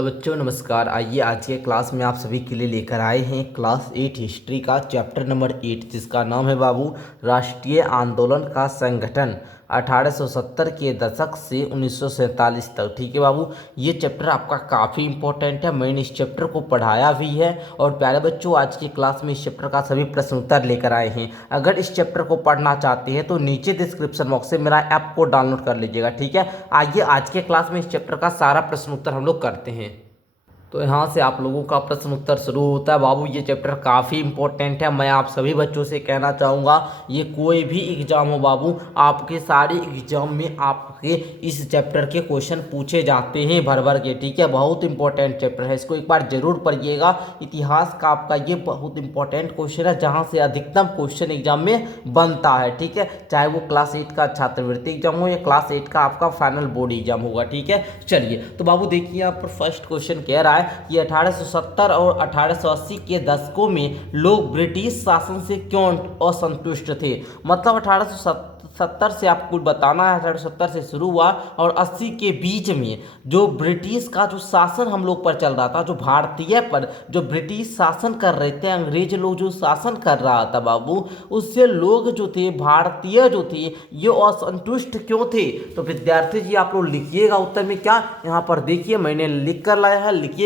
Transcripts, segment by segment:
तो बच्चों नमस्कार। आइए आज के क्लास में आप सभी के लिए लेकर आए हैं क्लास 8 हिस्ट्री का चैप्टर नंबर 8 जिसका नाम है बाबू राष्ट्रीय आंदोलन का संगठन 1870 के दशक से 1947 तक। ठीक है बाबू, ये चैप्टर आपका काफ़ी इंपॉर्टेंट है। मैंने इस चैप्टर को पढ़ाया भी है और प्यारे बच्चों आज की क्लास में इस चैप्टर का सभी प्रश्न उत्तर लेकर आए हैं। अगर इस चैप्टर को पढ़ना चाहते हैं तो नीचे डिस्क्रिप्शन बॉक्स से मेरा ऐप को डाउनलोड कर लीजिएगा। ठीक है, आइए आज के क्लास में इस चैप्टर का सारा प्रश्न उत्तर हम लोग करते हैं। तो यहाँ से आप लोगों का प्रश्न उत्तर शुरू होता है। बाबू ये चैप्टर काफ़ी इंपॉर्टेंट है। मैं आप सभी बच्चों से कहना चाहूँगा ये कोई भी एग्जाम हो बाबू, आपके सारे एग्जाम में आपके इस चैप्टर के क्वेश्चन पूछे जाते हैं भर भर के। ठीक है, बहुत इंपॉर्टेंट चैप्टर है, इसको एक बार जरूर पढ़िएगा। इतिहास का आपका ये बहुत इंपॉर्टेंट क्वेश्चन है जहाँ से अधिकतम क्वेश्चन एग्जाम में बनता है। ठीक है, चाहे वो क्लास 8 का छात्रवृत्ति एग्जाम हो या क्लास 8 का आपका फाइनल बोर्ड एग्जाम होगा। ठीक है, चलिए तो बाबू देखिए यहाँ पर फर्स्ट क्वेश्चन कह रहा है कि 1870 और 1880 के दशकों में लोग ब्रिटिश शासन से क्यों असंतुष्ट थे। मतलब 1870 से आपको बताना है, 1870 से शुरू हुआ और 80 के बीच में जो ब्रिटिश का जो शासन हम लोग पर चल रहा था, जो भारतीय पर जो ब्रिटिश शासन कर रहे थे, अंग्रेज लोग जो शासन कर रहा था बाबू, उससे लोग जो थे भारतीय जो थे ये असंतुष्ट क्यों थे। तो विद्यार्थी जी आप लोग लिखिएगा उत्तर में क्या, यहाँ पर देखिए मैंने लिख कर लाया है, लिखिएगा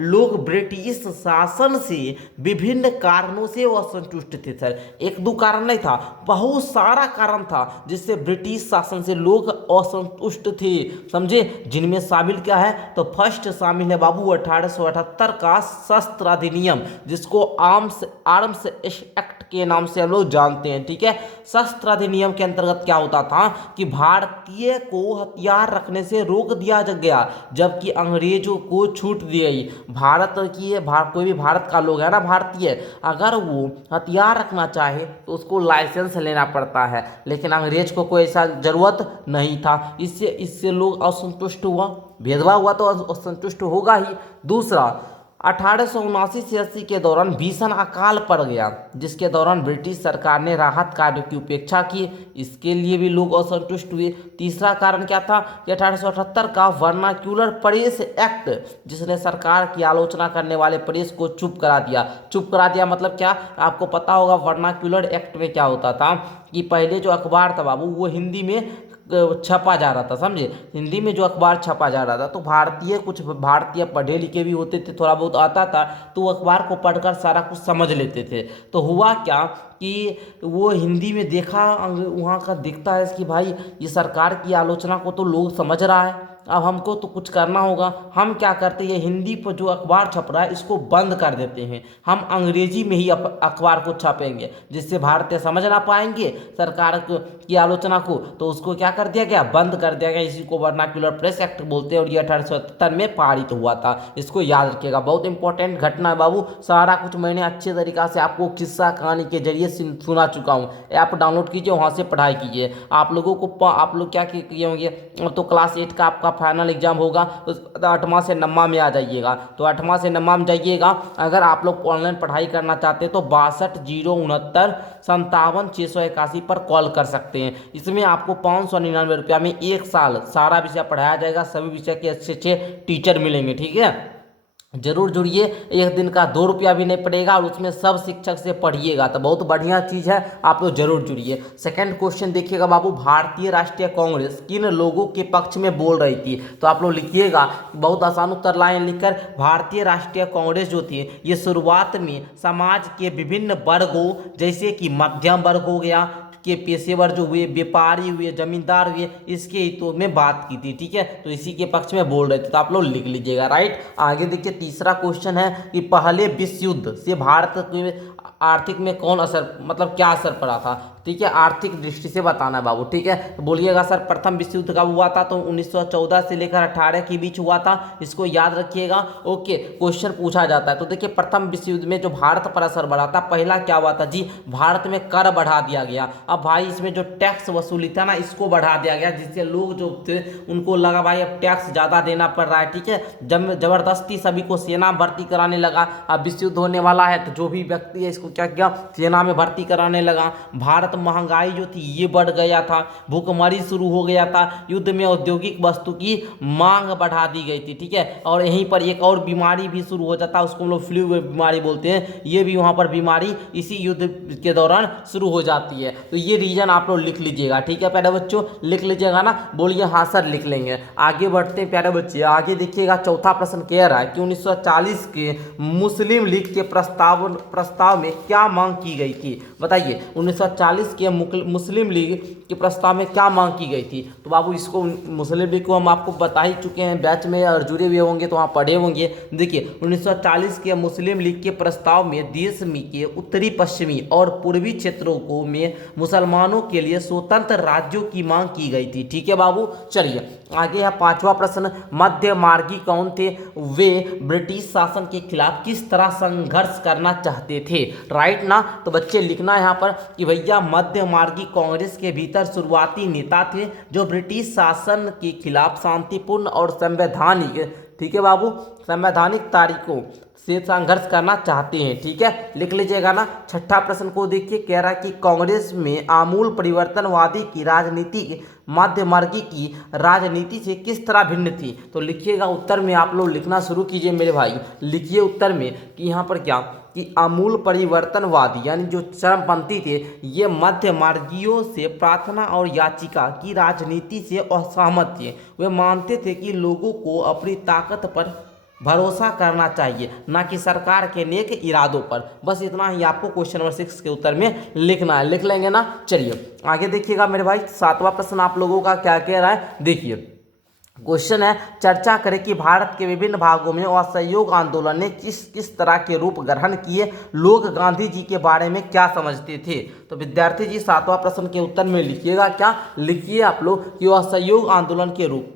लोग ब्रिटिश शासन से विभिन्न कारणों से असंतुष्ट थे। सर एक दो कारण नहीं था, बहुत सारा कारण था जिससे ब्रिटिश शासन से लोग असंतुष्ट थे, समझे। जिनमें शामिल क्या है, तो फर्स्ट शामिल है बाबू 1878 का शस्त्र अधिनियम, जिसको आर्म्स एक्ट के नाम से हम लोग जानते हैं। ठीक है, शस्त्र अधिनियम के अंतर्गत क्या होता था कि भारतीय को हथियार रखने से रोक दिया गया, जबकि अंग्रेजों को छूट दी गई। भारत की कोई भी भारत का लोग है ना भारतीय, अगर वो हथियार रखना चाहे तो उसको लाइसेंस लेना पड़ता है, लेकिन अंग्रेज को कोई ऐसा जरूरत नहीं था। इससे लोग असंतुष्ट हुआ, भेदभाव हुआ तो असंतुष्ट होगा ही। दूसरा 1879 से 80 के दौरान भीषण अकाल पड़ गया, जिसके दौरान ब्रिटिश सरकार ने राहत कार्यों की उपेक्षा की, इसके लिए भी लोग असंतुष्ट हुए। तीसरा कारण क्या था कि 1878 का वर्नाक्यूलर प्रेस एक्ट, जिसने सरकार की आलोचना करने वाले प्रेस को चुप करा दिया। चुप करा दिया मतलब क्या, आपको पता होगा वर्नाक्यूलर एक्ट में क्या होता था कि पहले जो अखबार था बाबू वो हिंदी में छपा जा रहा था, समझे। हिंदी में जो अखबार छपा जा रहा था तो कुछ भारतीय पढ़े लिखे भी होते थे, थोड़ा बहुत आता था, तो वो अखबार को पढ़कर सारा कुछ समझ लेते थे। तो हुआ क्या कि वो हिंदी में देखा, वहाँ का दिखता है कि भाई ये सरकार की आलोचना को तो लोग समझ रहा है, अब हमको तो कुछ करना होगा। हम क्या करते हैं, हिंदी पर जो अखबार छप रहा है इसको बंद कर देते हैं, हम अंग्रेजी में ही अखबार को छापेंगे, जिससे भारतीय समझ ना पाएंगे सरकार की आलोचना को। तो उसको क्या कर दिया गया, बंद कर दिया गया। इसी को वर्नाक्यूलर प्रेस एक्ट बोलते हैं और ये 1877 में पारित हुआ था। इसको याद रखिएगा, बहुत इंपॉर्टेंट घटना है बाबू। सारा कुछ मैंने अच्छे तरीका से आपको किस्सा कहानी के जरिए सुना चुका हूँ। ऐप डाउनलोड कीजिए, वहाँ से पढ़ाई कीजिए। आप लोग क्या किए होंगे, तो क्लास 8 का आपका फाइनल एग्जाम होगा, तो 8वां से 9वां में आ जाइएगा। तो 8वां से 9वां में जाइएगा। अगर आप लोग ऑनलाइन पढ़ाई करना चाहते हैं तो 62 069 57 681 पर कॉल कर सकते हैं। इसमें आपको 599 रुपया में 1 साल सारा विषय पढ़ाया जाएगा, सभी विषय के अच्छे अच्छे टीचर मिलेंगे। ठीक है, जरूर जुड़िए, एक दिन का 2 रुपया भी नहीं पड़ेगा और उसमें सब शिक्षक से पढ़िएगा, तो बहुत बढ़िया चीज़ है, आप लोग जरूर जुड़िए। सेकंड क्वेश्चन देखिएगा बाबू, भारतीय राष्ट्रीय कांग्रेस किन लोगों के पक्ष में बोल रही थी। तो आप लोग लिखिएगा, बहुत आसान उत्तर लाइन लिखकर, भारतीय राष्ट्रीय कांग्रेस जो थी ये शुरुआत में समाज के विभिन्न वर्गों, जैसे कि मध्यम वर्ग हो गया, के पेशेवर जो हुए, व्यापारी हुए, जमींदार हुए, इसके हितों में बात की थी। ठीक है, तो इसी के पक्ष में बोल रहे थे, तो आप लोग लिख लीजिएगा। राइट, आगे देखिए तीसरा क्वेश्चन है कि पहले विश्व युद्ध से भारत के आर्थिक में कौन असर, मतलब क्या असर पड़ा था। ठीक है, आर्थिक दृष्टि से बताना है बाबू। ठीक है, तो बोलिएगा सर प्रथम विश्व युद्ध कब हुआ था, तो 1914 से लेकर 18 के बीच हुआ था, इसको याद रखिएगा। ओके, क्वेश्चन पूछा जाता है। तो देखिए प्रथम विश्व युद्ध में जो भारत पर असर बढ़ा था, पहला क्या हुआ था जी, भारत में कर बढ़ा दिया गया। अब भाई इसमें जो टैक्स वसूली था ना, इसको बढ़ा दिया गया, जिससे लोग जो थे उनको लगा भाई अब टैक्स ज़्यादा देना पड़ रहा है। ठीक है, जब जबरदस्ती सभी को सेना भर्ती कराने लगा। अब विश्व युद्ध होने वाला है तो जो भी व्यक्ति है इसको क्या किया, सेना में भर्ती कराने लगा। भारत महंगाई जो थी ये बढ़ गया था, भूखमरी शुरू हो गया था, युद्ध में औद्योगिक वस्तु की मांग बढ़ा दी गई थी, ठीक है। और यहीं पर एक और बीमारी भी शुरू हो जाता है, उसको हम लोग फ्लू बीमारी बोलते हैं, ये भी वहाँ पर बीमारी इसी युद्ध के दौरान शुरू हो जाती है। तो ये रीजन आप लोग लिख लीजिएगा, ठीक है प्यारे बच्चों, लिख लीजिएगा ना, बोलिए हाँ सर लिख लेंगे। आगे बढ़ते हैं प्यारे बच्चे, आगे देखिएगा चौथा प्रश्न कह रहा है कि 1940 के मुस्लिम लीग के प्रस्ताव में क्या मांग की गई थी, बताइए 1940 के मुस्लिम लीग के प्रस्ताव में क्या मांग की गई थी। तो बाबू इसको मुस्लिम लीग को हम आपको बता ही चुके हैं, बैच में और जुड़े हुए होंगे तो वहाँ पढ़े होंगे। देखिए 1940 के मुस्लिम लीग के प्रस्ताव में देश में के उत्तरी पश्चिमी और पूर्वी क्षेत्रों को में मुसलमानों के लिए स्वतंत्र राज्यों की मांग की गई थी, ठीक है बाबू। चलिए आगे है पांचवा प्रश्न, मध्य मार्गी कौन थे, वे ब्रिटिश शासन के खिलाफ किस तरह संघर्ष करना चाहते थे, राइट ना। तो बच्चे लिखना है यहाँ पर कि भैया मध्य मार्गी कांग्रेस के भीतर शुरुआती नेता थे जो ब्रिटिश शासन के खिलाफ शांतिपूर्ण और संवैधानिक, ठीक है बाबू, संवैधानिक तरीकों से संघर्ष करना चाहते हैं, ठीक है, लिख लीजिएगा ना। छठा प्रश्न को देखिए, कह रहा है कि कांग्रेस में आमूल परिवर्तनवादी की राजनीति मध्य मार्गी की राजनीति से किस तरह भिन्न थी। तो लिखिएगा उत्तर में, आप लोग लिखना शुरू कीजिए मेरे भाई, लिखिए उत्तर में कि यहाँ पर क्या कि आमूल परिवर्तनवादी यानी जो चरमपंथी थे ये मध्य मार्गियों से प्रार्थना और याचिका की राजनीति से असहमत थे। वे मानते थे कि लोगों को अपनी ताकत पर भरोसा करना चाहिए, ना कि सरकार के नेक इरादों पर। बस इतना ही आपको क्वेश्चन नंबर 6 के उत्तर में लिखना है, लिख लेंगे ना। चलिए आगे देखिएगा मेरे भाई, सातवां प्रश्न आप लोगों का क्या कह रहा है, देखिए क्वेश्चन है, चर्चा करें कि भारत के विभिन्न भागों में असहयोग आंदोलन ने किस किस तरह के रूप ग्रहण किए, लोग गांधी जी के बारे में क्या समझते थे। तो विद्यार्थी जी सातवां प्रश्न के उत्तर में लिखिएगा, क्या लिखिए आप लोग कि असहयोग आंदोलन के रूप।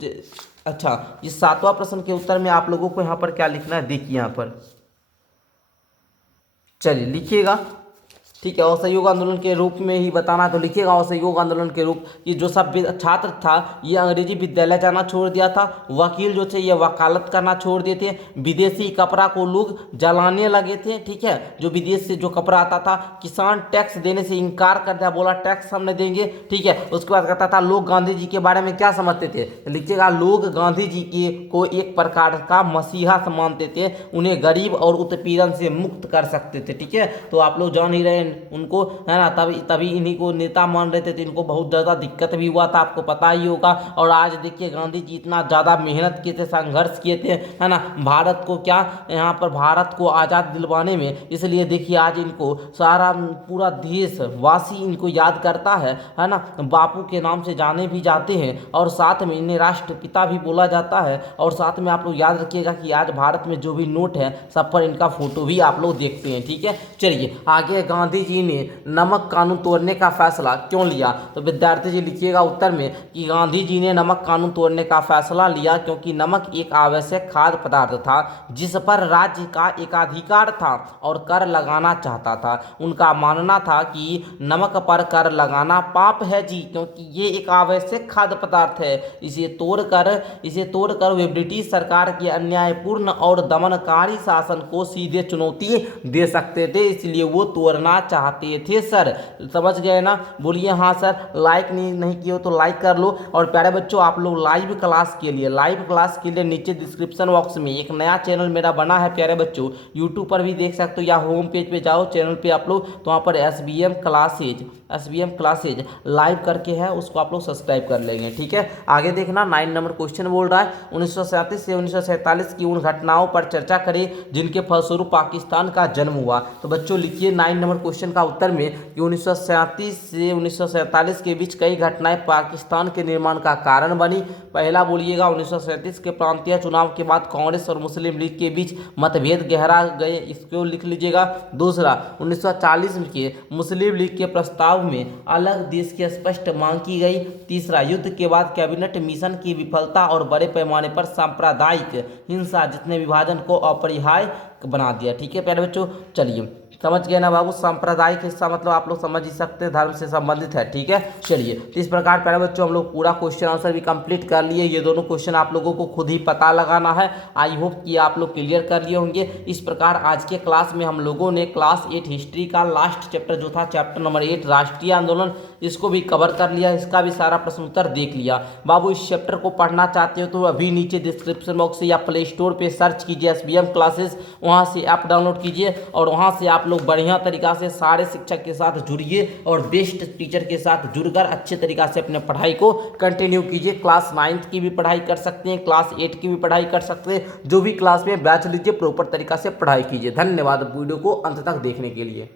अच्छा, इस सातवां प्रश्न के उत्तर में आप लोगों को यहाँ पर क्या लिखना है, देखिए यहाँ पर, चलिए लिखिएगा, ठीक है, असहयोग आंदोलन के रूप में ही बताना। तो लिखिएगा असहयोग आंदोलन के रूप कि जो सब छात्र था ये अंग्रेजी विद्यालय जाना छोड़ दिया था, वकील जो थे ये वकालत करना छोड़ दिए थे, विदेशी कपड़ा को लोग जलाने लगे थे, ठीक है, जो विदेश से जो कपड़ा आता था, किसान टैक्स देने से इनकार कर दिया, बोला टैक्स हम नहीं देंगे, ठीक है। उसके बाद कहता था लोग गांधी जी के बारे में क्या समझते थे, लिखिएगा लोग गांधी जी के को एक प्रकार का मसीहा मानते थे, उन्हें गरीब और उत्पीड़न से मुक्त कर सकते थे, ठीक है। तो आप लोग जान ही रहे उनको, है ना, तभी इन्हीं को नेता मान रहे थे, तो इनको बहुत ज़्यादा दिक्कत भी हुआ था, आपको पता ही होगा। और आज देखिए गांधी जी इतना ज़्यादा मेहनत किए थे, संघर्ष किए थे, है ना, भारत को क्या यहाँ पर भारत को आज़ाद दिलवाने में, इसलिए देखिए आज इनको सारा पूरा देशवासी इनको याद करता है ना, बापू के नाम से जाने भी जाते हैं, और साथ में इन्हें राष्ट्रपिता भी बोला जाता है। और साथ में आप लोग याद रखिएगा कि आज भारत में जो भी नोट है सब पर इनका फोटो भी आप लोग देखते हैं, ठीक है। चलिए आगे, गांधी जी ने नमक कानून तोड़ने का फैसला क्यों लिया। तो विद्यार्थी जी लिखिएगा उत्तर में कि गांधी जी ने नमक कानून तोड़ने का फैसला लिया क्योंकि नमक एक आवश्यक खाद्य पदार्थ था जिस पर राज्य का एकाधिकार था और कर लगाना चाहता था। उनका मानना था कि नमक पर कर लगाना पाप है जी, क्योंकि ये एक आवश्यक खाद्य पदार्थ है। इसे तोड़कर वे ब्रिटिश सरकार के अन्यायपूर्ण और दमनकारी शासन को सीधे चुनौती दे सकते थे, इसलिए वो तोड़ना चाहते थे। सर समझ गए ना, बोलिए हाँ सर। लाइक नहीं किए हो तो लाइक कर लो। और प्यारे बच्चों आप लोग लाइव क्लास के लिए नीचे डिस्क्रिप्शन बॉक्स में एक नया चैनल मेरा बना है प्यारे बच्चों, यूट्यूब पर भी देख सकते हो या होम पेज पे जाओ चैनल पे आप लोग, तो वहाँ पर SBM क्लासेज लाइव करके है, उसको आप लोग सब्सक्राइब कर लेंगे, ठीक है। आगे देखना 9 नंबर क्वेश्चन बोल रहा है, 1937 से 1947 की उन घटनाओं पर चर्चा करें जिनके फलस्वरूप पाकिस्तान का जन्म हुआ। तो बच्चों लिखिए 9 नंबर क्वेश्चन का उत्तर में कि 1937 से 1947 के बीच कई घटनाएं पाकिस्तान के निर्माण का कारण बनी। पहला बोलिएगा 1937 के प्रांतीय चुनाव के बाद कांग्रेस और मुस्लिम लीग के बीच मतभेद गहरा गए, इसको लिख लीजिएगा। दूसरा 1940 के मुस्लिम लीग के प्रस्ताव में अलग देश की स्पष्ट मांग की गई। तीसरा युद्ध के बाद कैबिनेट मिशन की विफलता और बड़े पैमाने पर सांप्रदायिक हिंसा जिसने विभाजन को अपरिहार्य बना दिया, ठीक है प्यारे बच्चों। चलिए समझ गए ना बाबू। सांप्रदायिक हिस्सा मतलब आप लोग समझ ही सकते हैं, धर्म से संबंधित है, ठीक है। चलिए, तो इस प्रकार प्यारे बच्चों हम लोग पूरा क्वेश्चन आंसर भी कंप्लीट कर लिए। ये दोनों क्वेश्चन आप लोगों को खुद ही पता लगाना है। आई होप कि आप लोग क्लियर कर लिए होंगे। इस प्रकार आज के क्लास में हम लोगों ने क्लास 8 हिस्ट्री का लास्ट चैप्टर जो था चैप्टर नंबर 8 राष्ट्रीय आंदोलन, इसको भी कवर कर लिया। इसका भी सारा प्रश्न उत्तर देख लिया। बाबू इस चैप्टर को पढ़ना चाहते हो तो अभी नीचे डिस्क्रिप्शन बॉक्स से या प्ले स्टोर पे सर्च कीजिए SBM क्लासेस, वहाँ से ऐप डाउनलोड कीजिए और वहाँ से आप लोग बढ़िया तरीका से सारे शिक्षक के साथ जुड़िए और बेस्ट टीचर के साथ जुड़कर अच्छे तरीका से अपने पढ़ाई को कंटिन्यू कीजिए। क्लास 9 की भी पढ़ाई कर सकते हैं, क्लास 8 की भी पढ़ाई कर सकते हैं, जो भी क्लास में बैच लीजिए प्रॉपर तरीका से पढ़ाई कीजिए। धन्यवाद वीडियो को अंत तक देखने के लिए।